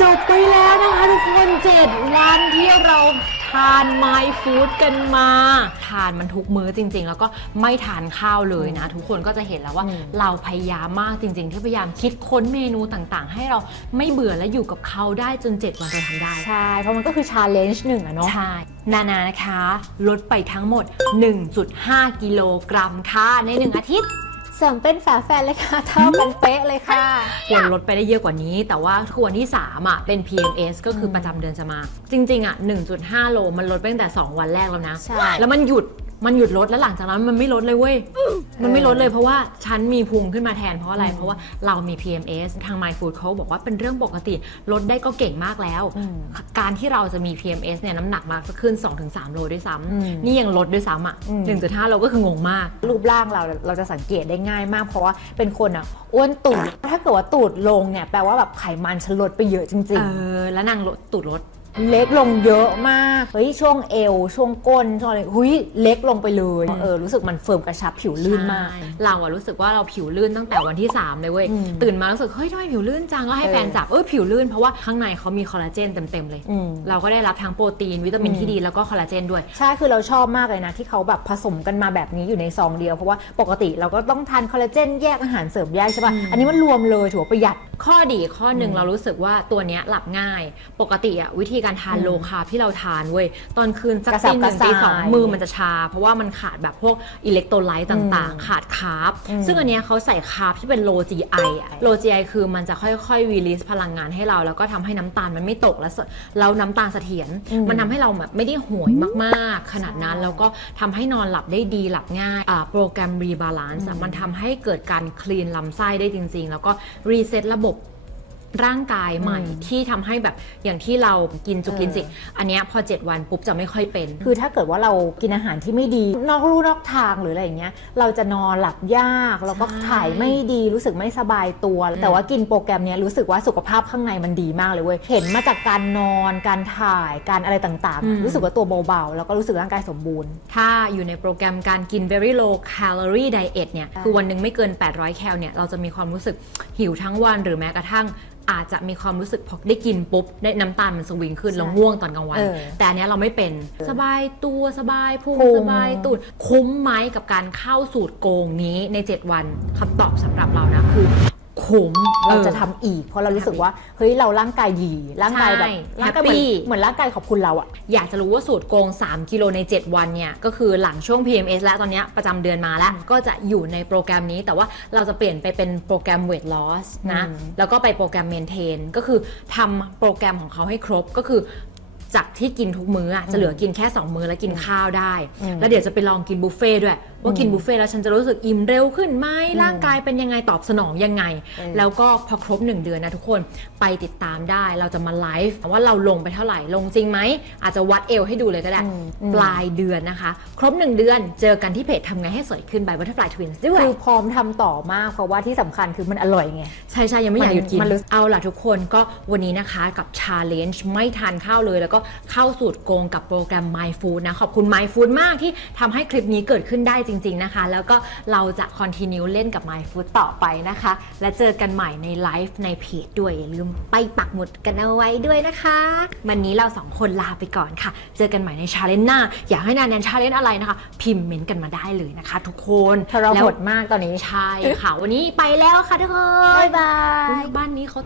จบไปแล้วนะคะทุกคน 7 วันที่เราทาน My Food กันมา ทานมันทุกมื้อจริง ๆ แล้วก็ไม่ทานข้าวเลยนะ ทุกคนก็จะเห็นแล้วว่าอืมเราพยายามมากจริง ๆ ที่พยายามคิดค้นเมนูต่างๆ ให้เราไม่เบื่อและอยู่กับเขาได้จน 7 วันเราทำได้ ใช่ เพราะมันก็คือชาเลนจ์หนึ่งอะเนาะใช่ นานานะคะ ลดไปทั้งหมด 1.5 กิโลกรัมค่ะใน 1 อาทิตย์ เสริมเป็นฝาแฝดเลยค่ะ เท่ากันเป๊ะเลยค่ะ ควรลดไปได้เยอะกว่านี้ แต่ว่าควรที่3อะเป็น PMS ก็คือประจำเดือนจะมา จริง ๆ อะ 1.5 โลมันลดไปตั้งแต่ 2 วันแรกแล้วนะ ใช่ แล้วมันหยุด มันหยุดลดแล้วหลังจากนั้นมันไม่ลดเลยเว้ย มันไม่ลดเลยเพราะว่าฉันมีพุงขึ้นมาแทนเพราะอะไร เพราะว่าเรามี PMS ทาง My Food เขาบอกว่าเป็นเรื่องปกติ ลดได้ก็เก่งมากแล้วอืมการที่เราจะมี PMS เนี่ยน้ำหนักมากจะขึ้น 2-3 โลด้วยซ้อืมำนี่ยังลดด้วยซ้ำอะอืม1.5โลก็คืองงมาก รูปร่างเราเราจะสังเกตได้ง่ายมาก เพราะว่าเป็นคนอะอ้วนตูดถ้าเกิดว่าตูดลงเนี่ยแปลว่าแบบไขมันฉันลดไปเยอะจริงเออแล้วนางลดตูดลดๆ เล็กลงเยอะมาก เฮ้ย ช่วงเอว ช่วงก้น ช่วงอะไรหุยเล็กลงไปเลย เออ รู้สึกมันเฟิร์มกระชับผิวลื่นมาก ใช่เราอะรู้สึกว่าเราผิวลื่นตั้งแต่วันที่ 3 เลยเว้ย อืมตื่นมารู้สึก เฮ้ยทำไมผิวลื่นจัง แล้วให้เออ แฟนจับ เออผิวลื่นเพราะว่าข้างในเขามีคอลลาเจนเต็ม ๆ เลย อืม เราก็ได้รับทั้งโปรตีนวิตามินอืมที่ดีแล้วก็คอลลาเจนด้วย ใช่ คือเราชอบมากเลยนะ ที่เขาแบบผสมกันมาแบบนี้อยู่ในซองเดียว เพราะว่าปกติเราก็ต้องทานคอลลาเจนแยกอาหารเสริมแยกใช่ป่ะ อันนี้มันรวมเลยถือว่าประหยัด ข้อดีข้อหนึ่งอืมเรารู้สึกว่าตัวเนี้ยหลับง่าย ปกติอะวิธีการทานอืมโลคาร์บที่เราทานเว้ยตอนคืนสักกระสัตีบหนึ่งกระส่ายตีสองมือมันจะชา เพราะว่ามันขาดแบบพวกอิเล็กโทรไลต์ต่างอืมๆขาดคาร์บอืมซึ่งอันเนี้ยเขาใส่คาร์บที่เป็นโล GI อะโล GI คือมันจะค่อยๆวีลิสพลังงานให้เรา แล้วก็ทำให้น้ำตาลมันไม่ตกแล้วสแล้วน้ำตาลเสถียรอืมมันทำให้เราแบบไม่ได้หวยมากๆ ขนาดนั้นใช่แล้วก็ทำให้นอนหลับได้ดีหลับง่ายอ่าโปรแกรมรีบาลานซ์มันทำให้เกิดการคลีนลำไส้ได้จริง ๆ แล้วก็รีเซ็ตระบบ ร่างกายใหม่อืมที่ทำให้แบบอย่างที่เรากินจุกินสิเอออันเนี้ยพอ 7 วันปุ๊บจะไม่ค่อยเป็น คือถ้าเกิดว่าเรากินอาหารที่ไม่ดี นอกลู่นอกทางหรืออะไรอย่างเงี้ยเราจะนอนหลับยากแล้วก็ใช่ถ่ายไม่ดีรู้สึกไม่สบายตัว แต่ว่ากินโปรแกรมเนี้ยรู้สึกว่าสุขภาพข้างในมันดีมากเลยเว้ยเห็นมาจากการนอนการถ่ายการอะไรต่างๆ รู้สึกว่าตัวเบาๆ แล้วก็รู้สึกร่างกายสมบูรณ์ ถ้าอยู่ในโปรแกรมการกิน very low calorie diet เนี่ยใช่คือวันหนึ่งไม่เกิน 800 แคลเนี่ยเราจะมีความรู้สึกหิวทั้งวันหรือแม้กระทั่ง อาจจะมีความรู้สึกพอได้กินปุ๊บได้น้ำตาลมันสวิงขึ้นใช่แล้วง่วงตอนกลางวัน เออแต่อันเนี้ยเราไม่เป็นสบายตัวสบายพุงพุง สบายตูดคุ้มไหมกับการเข้าสูตรโกงนี้ใน 7 วันคำตอบสำหรับเรานะคือ คุ้มเราจะออทำอีก เพราะเรารู้สึกว่าเฮ้ยเราร่างกายดีร่างกายแบบใช่ร่างกายเหมือน happy เหมือนร่างกายขอบคุณเราอะอยากจะรู้ว่าสูตรโกง 3 กิโลใน 7 วันเนี่ยก็คือหลังช่วง PMS แล้วตอนเนี้ยประจำเดือนมาแล้ว ก็จะอยู่ในโปรแกรมนี้แต่ว่าเราจะเปลี่ยนไปเป็นโปรแกรม weight loss นะอืมแล้วก็ไปโปรแกรม maintain ก็คือทำโปรแกรมของเขาให้ครบก็คือจากที่กินทุกมื้ออะจะเหลือกินแค่ 2 มื้อแล้วกินข้าวได้อืมแล้วเดี๋ยวจะไปลองกินบุฟเฟ่ต์ด้วยว่ากินบุฟเฟ่ต์แล้วฉันจะรู้สึกอิ่มเร็วขึ้นไหมอืมร่างกายเป็นยังไงตอบสนองยังไงเออแล้วก็พอครบ 1 เดือนนะทุกคนไปติดตามได้เราจะมาไลฟ์ว่าเราลงไปเท่าไหร่ลงจริงไหม อาจจะวัดเอวให้ดูเลยก็ได้อืมอืมปลายเดือนนะคะ ครบ 1 เดือนเจอกันที่เพจทำไงให้สวยขึ้น by Butterfly Twins ด้วยคือพร้อมทำต่อมากเพราะว่าที่สำคัญคือมันอร่อยไง ใช่ใช่ยังไม่อยากหยุดกินมันรู้เอาล่ะทุกคนก็วันนี้นะคะกับ Challenge ไม่ทานข้าวเลย แล้วก็เข้าสูตรโกงกับโปรแกรม My Food นะขอบคุณ My Food มากที่ทำให้คลิปนี้เกิดขึ้นได้จริง ๆนะคะ แล้วก็เราจะ continue เล่นกับ My Food ต่อไปนะคะ และเจอกันใหม่ในไลฟ์ในเพจด้วย อย่าลืมไปปักหมุดกันเอาไว้ด้วยนะคะ วันนี้เราสองคนลาไปก่อนค่ะ เจอกันใหม่ใน Challenge หน้า อยากให้นาแนน Challenge อะไรนะคะ พิมพ์เมนต์กันมาได้เลยนะคะ ทุกคนทรแล้วหดมากตอนนี้ ใช่ค่ะ วันนี้ไปแล้วค่ะทุกคน บ๊ายบายอุ๊ยบ้านนี้เขา